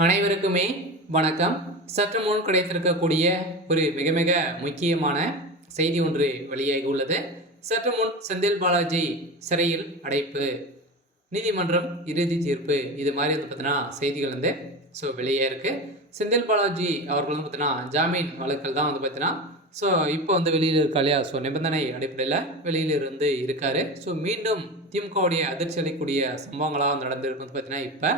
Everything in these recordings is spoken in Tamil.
அனைவருக்குமே வணக்கம். சற்று முன் கிடைத்திருக்கக்கூடிய ஒரு மிக மிக முக்கியமான செய்தி ஒன்று வெளியாகி உள்ளது. சற்று முன் செந்தில் பாலாஜி சிறையில் அடைப்பு, நீதிமன்றம் இறுதி தீர்ப்பு, இது மாதிரி வந்து பார்த்தீங்கன்னா செய்திகள் வந்து வெளியே இருக்கு. செந்தில் பாலாஜி அவர்கள் வந்து பார்த்தீங்கன்னா ஜாமீன் வழக்கில் தான் வந்து பார்த்தீங்கன்னா இப்போ வந்து வெளியில் இருக்கா இல்லையா, நிபந்தனை அடிப்படையில் வெளியில் இருந்து இருக்காரு. மீண்டும் திமுகவுடைய அதிர்ச்சி அளிக்கக்கூடிய சம்பவங்களாக நடந்திருக்கு வந்து பார்த்தீங்கன்னா இப்போ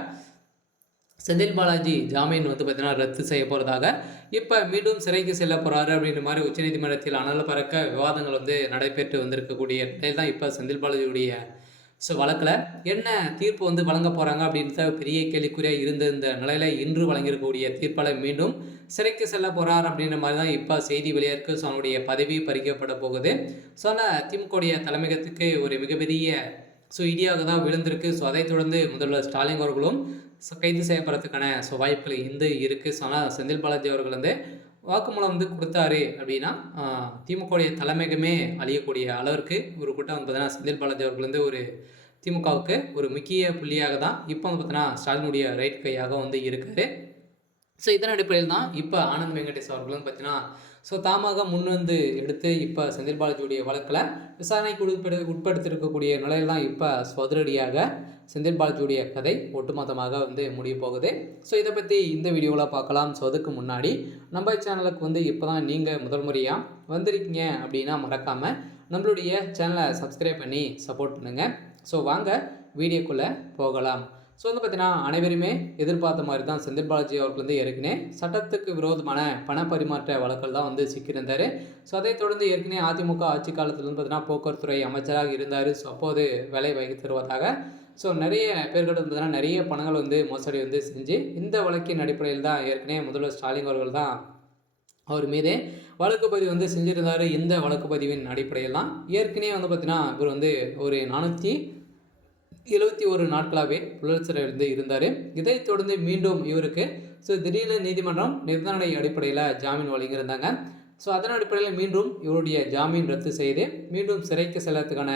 செந்தில் பாலாஜி ஜாமீன் வந்து பார்த்தீங்கன்னா ரத்து செய்ய போகிறதாக இப்போ மீண்டும் சிறைக்கு செல்ல போகிறாரு அப்படின்ற மாதிரி உச்சநீதிமன்றத்தில் அனல் பறக்க விவாதங்கள் வந்து நடைபெற்று வந்திருக்கக்கூடிய நிலையில் தான் இப்போ செந்தில் பாலாஜியுடைய வழக்கில் என்ன தீர்ப்பு வந்து வழங்க போகிறாங்க அப்படின்றத பெரிய கேள்விக்குறியாக இருந்த இந்த நிலையில் இன்று வழங்கியிருக்கக்கூடிய தீர்ப்பால் மீண்டும் சிறைக்கு செல்ல போகிறார் அப்படின்ற மாதிரி தான் இப்போ செய்தி வெளியாக இருக்குது. அவனுடைய பதவி பறிக்கப்பட போகுது. திமுகவுடைய தலைமையகத்துக்கு ஒரு மிகப்பெரிய இடியாக தான் விழுந்திருக்கு. அதைத் தொடர்ந்து முதல்வர் ஸ்டாலின் அவர்களும் கைது செய்யப்படுறதுக்கான வாய்ப்புகள் இந்த இருக்குது. ஆனால் செந்தில் பாலாஜி அவர்கள் வந்து வாக்குமூலம் வந்து கொடுத்தாரு அப்படின்னா திமுகவுடைய தலைமையகமே அழியக்கூடிய அளவிற்கு ஒரு கூட்டம் வந்து பார்த்தீங்கன்னா செந்தில் பாலாஜி அவர்கள் வந்து ஒரு திமுகவுக்கு ஒரு முக்கிய புள்ளியாக தான் இப்போ வந்து பார்த்தீங்கன்னா ஸ்டாலினுடைய ரைட் கையாக வந்து இருக்காரு. இதன் அடிப்படையில் தான் இப்போ ஆனந்த் வெங்கடேஷ் அவர்கள் வந்து பார்த்தீங்கன்னா தாமாக முன் வந்து எடுத்து இப்போ செந்தில் பாலாஜியுடைய வழக்கில் விசாரணைக்கு உட்படுத்தியிருக்கக்கூடிய நிலையில் தான் இப்போ அதிரடியாக செந்தில் பாலாஜியுடைய கதை ஒட்டுமொத்தமாக வந்து முடிய போகுது. இதை பற்றி இந்த வீடியோவில் பார்க்கலாம். அதுக்கு முன்னாடி நம்ம சேனலுக்கு வந்து இப்போ தான் நீங்கள் முதல் முறையாக வந்திருக்கீங்க அப்படின்னா மறக்காமல் நம்மளுடைய சேனலை சப்ஸ்கிரைப் பண்ணி சப்போர்ட் பண்ணுங்கள். வாங்க வீடியோக்குள்ளே போகலாம். வந்து பார்த்தீங்கன்னா அனைவருமே எதிர்பார்த்த மாதிரி தான் செந்தில் பாலாஜி அவர்கள் வந்து ஏற்கனவே சட்டத்துக்கு விரோதமான பண பரிமாற்ற வழக்கில் தான் வந்து சிக்கியிருந்தார். அதைத் தொடர்ந்து ஏற்கனவே அதிமுக ஆட்சி காலத்தில் வந்து பார்த்தீங்கன்னா போக்குவரத்துறை அமைச்சராக இருந்தார். அப்போது வேலை வைத்து தருவதாக நிறைய பேர்கள் வந்து பார்த்தீங்கன்னா நிறைய பணங்கள் வந்து மோசடி வந்து செஞ்சு இந்த வழக்கின் அடிப்படையில் தான் ஏற்கனவே முதல்வர் ஸ்டாலின் அவர்கள் தான் அவர் மீதே வழக்கு பதிவு வந்து செஞ்சிருந்தார். இந்த வழக்கு பதிவின் அடிப்படையில் தான் ஏற்கனவே வந்து பார்த்தீங்கன்னா இவர் வந்து ஒரு 471 நாட்களாகவே புழல் சிறையில் இருந்து இருந்தார். இதைத் தொடர்ந்து மீண்டும் இவருக்கு திடீர்னு நீதிமன்றம் நிபந்தனை அடிப்படையில் ஜாமீன் வழங்கியிருந்தாங்க. அதன் அடிப்படையில் மீண்டும் இவருடைய ஜாமீன் ரத்து செய்து மீண்டும் சிறைக்கு செல்லத்துக்கான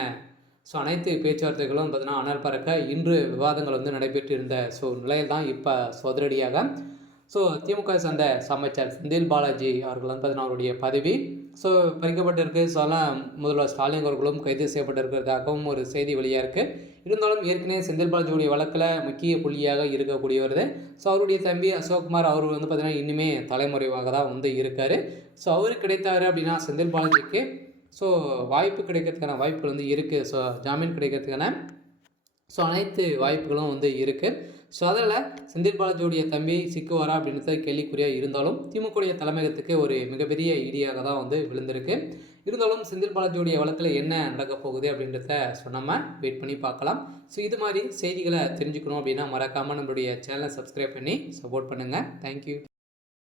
அனைத்து பேச்சுவார்த்தைகளும் பார்த்தீங்கன்னா அனல் பறக்க இன்று விவாதங்கள் வந்து நடைபெற்று இருந்த நிலையில் தான் இப்போ அதிரடியாக திமுக சேர்ந்த அமைச்சர் செந்தில் பாலாஜி அவர்கள் வந்து பார்த்தீங்கன்னா அவருடைய பதவி பறிக்கப்பட்டிருக்கு. முதல்வர் ஸ்டாலின் அவர்களும் கைது செய்யப்பட்டிருக்கிறதாகவும் ஒரு செய்தி வெளியாக இருக்குது. இருந்தாலும் ஏற்கனவே செந்தில் பாலாஜியுடைய வழக்கில் முக்கிய புள்ளியாக இருக்கக்கூடியவர். அவருடைய தம்பி அசோக்குமார் அவர் வந்து பார்த்தீங்கன்னா இன்னுமே தலைமுறைவாக தான் வந்து இருக்கார். அவருக்கு கிடைத்தாரு அப்படின்னா செந்தில் பாலாஜிக்கு வாய்ப்பு கிடைக்கிறதுக்கான வாய்ப்புகள் வந்து இருக்குது. ஜாமீன் கிடைக்கிறதுக்கான அனைத்து வாய்ப்புகளும் வந்து இருக்குது. அதில் செந்தில் பாலாஜியுடைய தம்பி சிக்குவாரா அப்படின்றத கேள்விக்குறியாக இருந்தாலும் திமுகவுடைய தலைமையகத்துக்கு ஒரு மிகப்பெரிய இடியாக தான் வந்து விழுந்திருக்கு. இருந்தாலும் செந்தில் பாலாஜியுடைய வழக்கில் என்ன நடக்கப் போகுது அப்படின்றத நம்ம வெயிட் பண்ணி பார்க்கலாம். இது மாதிரி செய்திகளை தெரிஞ்சுக்கணும் அப்படின்னா மறக்காமல் நம்மளுடைய சேனலை சப்ஸ்கிரைப் பண்ணி சப்போர்ட் பண்ணுங்கள். தேங்க்யூ.